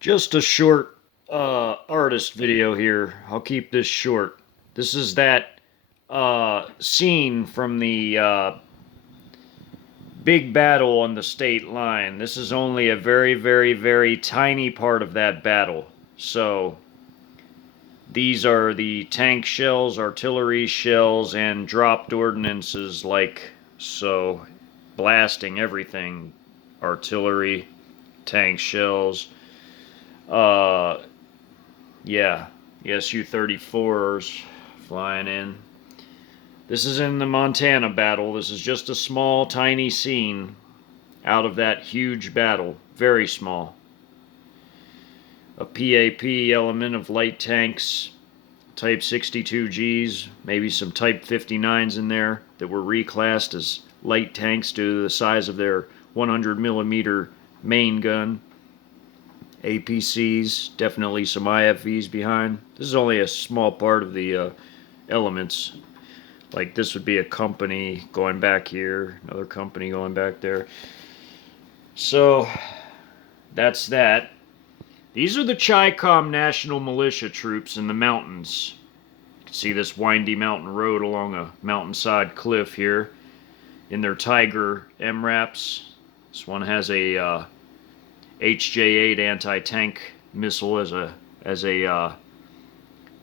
Just a short artist video here. I'll keep this short. This is that scene from the big battle on the state line. This is only a very, very, very tiny part of that battle. So these are the tank shells, artillery shells, and dropped ordnances like so, blasting everything. Artillery, tank shells, uh, yeah, the Su-34s flying in. This is in the Montana battle. This is just a small, tiny scene out of that huge battle. Very small. A PAP element of light tanks, Type 62Gs, maybe some Type 59s in there that were reclassed as light tanks due to the size of their 100 millimeter main gun. APCs, definitely some IFVs behind. This is only a small part of the elements. Like this would be a company going back here, another company going back there. So that's that. These are the Chi-Com National Militia troops in the mountains. You can see this windy mountain road along a mountainside cliff here in their Tiger MRAPs. This one has a HJ-8 anti-tank missile as a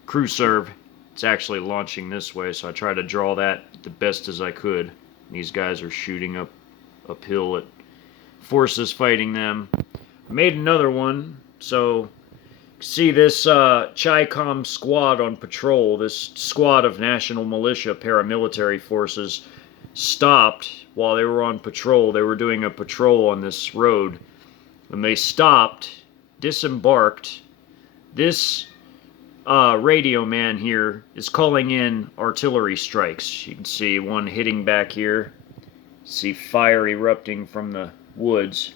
crew serve. It's actually launching this way, so I tried to draw that the best as I could. These guys are shooting uphill at forces fighting them. I made another one, so see this Chi-Com squad on patrol, this squad of National Militia paramilitary forces stopped while they were on patrol. They were doing a patrol on this road. When they stopped, disembarked, this radio man here is calling in artillery strikes. You can see one hitting back here. See fire erupting from the woods.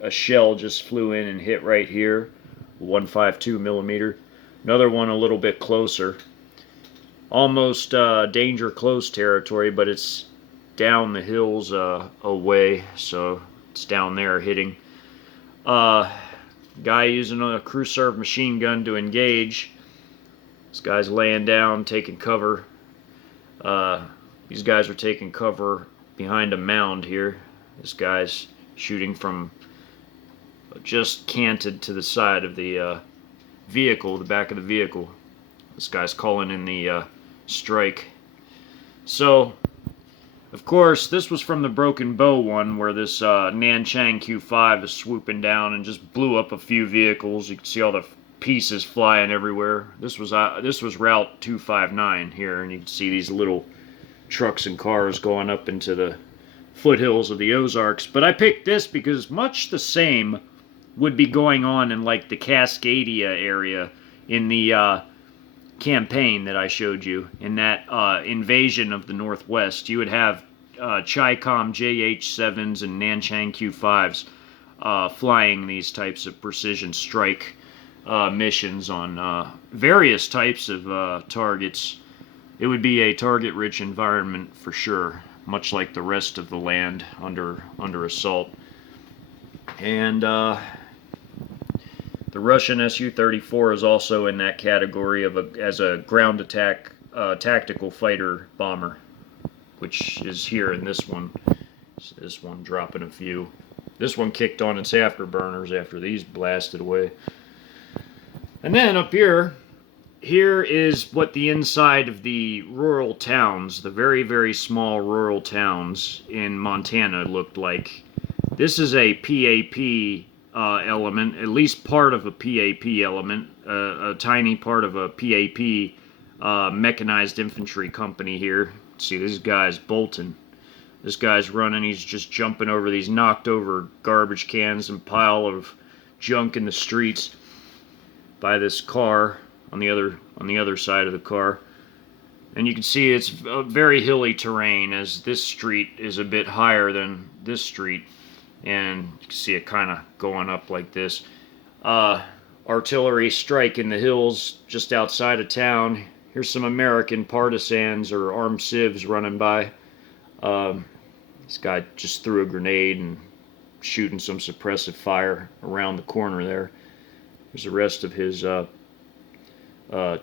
A shell just flew in and hit right here. 152 millimeter. Another one a little bit closer. Almost danger close territory, but it's down the hills away, so it's down there hitting. Guy using a crew serve machine gun to engage. This guy's laying down, taking cover. These guys are taking cover behind a mound here. This guy's shooting from just canted to the side of the vehicle, the back of the vehicle. This guy's calling in the strike. So, of course, this was from the Broken Bow one, where this Nanchang Q5 is swooping down and just blew up a few vehicles. You can see all the pieces flying everywhere. This was Route 259 here, and you can see these little trucks and cars going up into the foothills of the Ozarks. But I picked this because much the same would be going on in like the Cascadia area in the campaign that I showed you, in that invasion of the Northwest. You would have Chi-Com JH-7s and Nanchang Q-5s flying these types of precision strike missions on various types of targets. It would be a target-rich environment for sure, much like the rest of the land under assault. And the Russian Su-34 is also in that category as a ground attack tactical fighter bomber, which is here in this one. So this one dropping a few. This one kicked on its afterburners after these blasted away. And then up here is what the inside of the rural towns, the very, very small rural towns in Montana looked like. This is a PAP element, at least part of a PAP element, a tiny part of a PAP mechanized infantry company here. See, this guy's bolting. This guy's running. He's just jumping over these knocked over garbage cans and pile of junk in the streets by this car on the other side of the car. And you can see it's a very hilly terrain, as this street is a bit higher than this street. And you can see it kind of going up like this. Artillery strike in the hills just outside of town. Here's some American partisans or armed civs running by. This guy just threw a grenade and shooting some suppressive fire around the corner there. There's the rest of his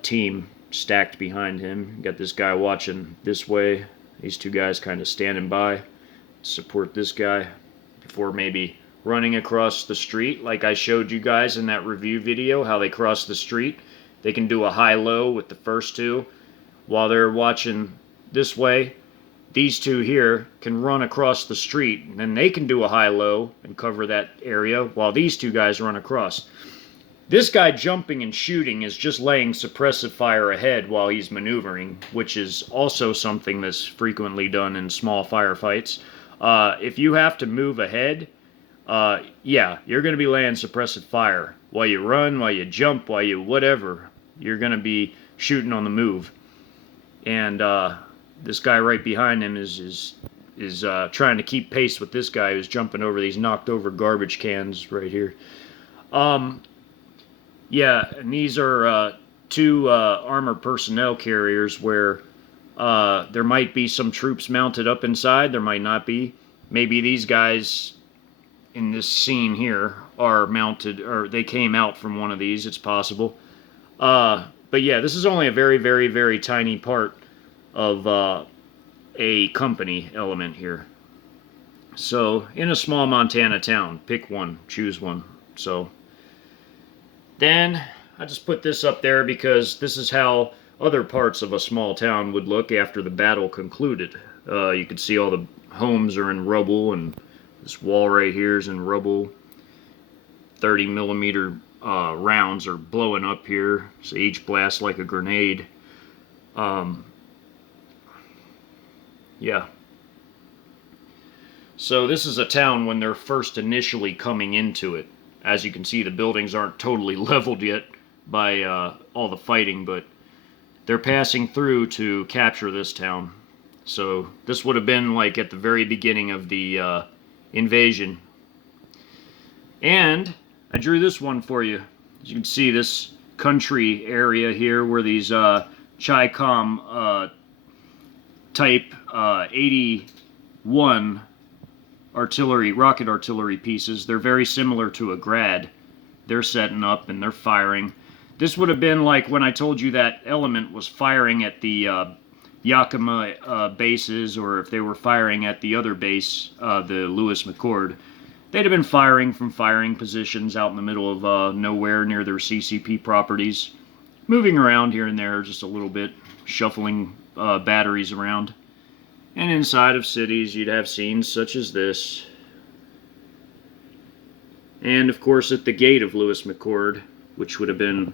team stacked behind him. You got this guy watching this way. These two guys kind of standing by, support this guy before maybe running across the street like I showed you guys in that review video, how they cross the street. They can do a high-low with the first two. While they're watching this way, these two here can run across the street, and then they can do a high-low and cover that area while these two guys run across. This guy jumping and shooting is just laying suppressive fire ahead while he's maneuvering, which is also something that's frequently done in small firefights. If you have to move ahead, yeah, you're going to be laying suppressive fire. While you run, while you jump, while you whatever, you're going to be shooting on the move. And this guy right behind him is trying to keep pace with this guy who's jumping over these knocked over garbage cans right here. Yeah, and these are two armored personnel carriers where there might be some troops mounted up inside, there might not be. Maybe these guys in this scene here are mounted, or they came out from one of these, it's possible. But yeah, this is only a very, very, very tiny part of a company element here. So, in a small Montana town, pick one, choose one. So, then I just put this up there because this is how other parts of a small town would look after the battle concluded. You can see all the homes are in rubble, and this wall right here is in rubble. 30 millimeter rounds are blowing up here, so each blast like a grenade. Yeah. So this is a town when they're first initially coming into it. As you can see, the buildings aren't totally leveled yet by all the fighting, but they're passing through to capture this town. So this would have been like at the very beginning of the invasion. And I drew this one for you. As you can see, this country area here where these Chi-Com type 81 rocket artillery pieces. They're very similar to a Grad. They're setting up and they're firing. This would have been like when I told you that element was firing at the Yakima bases, or if they were firing at the other base, the Lewis McChord. They'd have been firing from firing positions out in the middle of nowhere near their CCP properties, moving around here and there just a little bit, shuffling batteries around. And inside of cities, you'd have scenes such as this. And, of course, at the gate of Lewis McChord, which would have been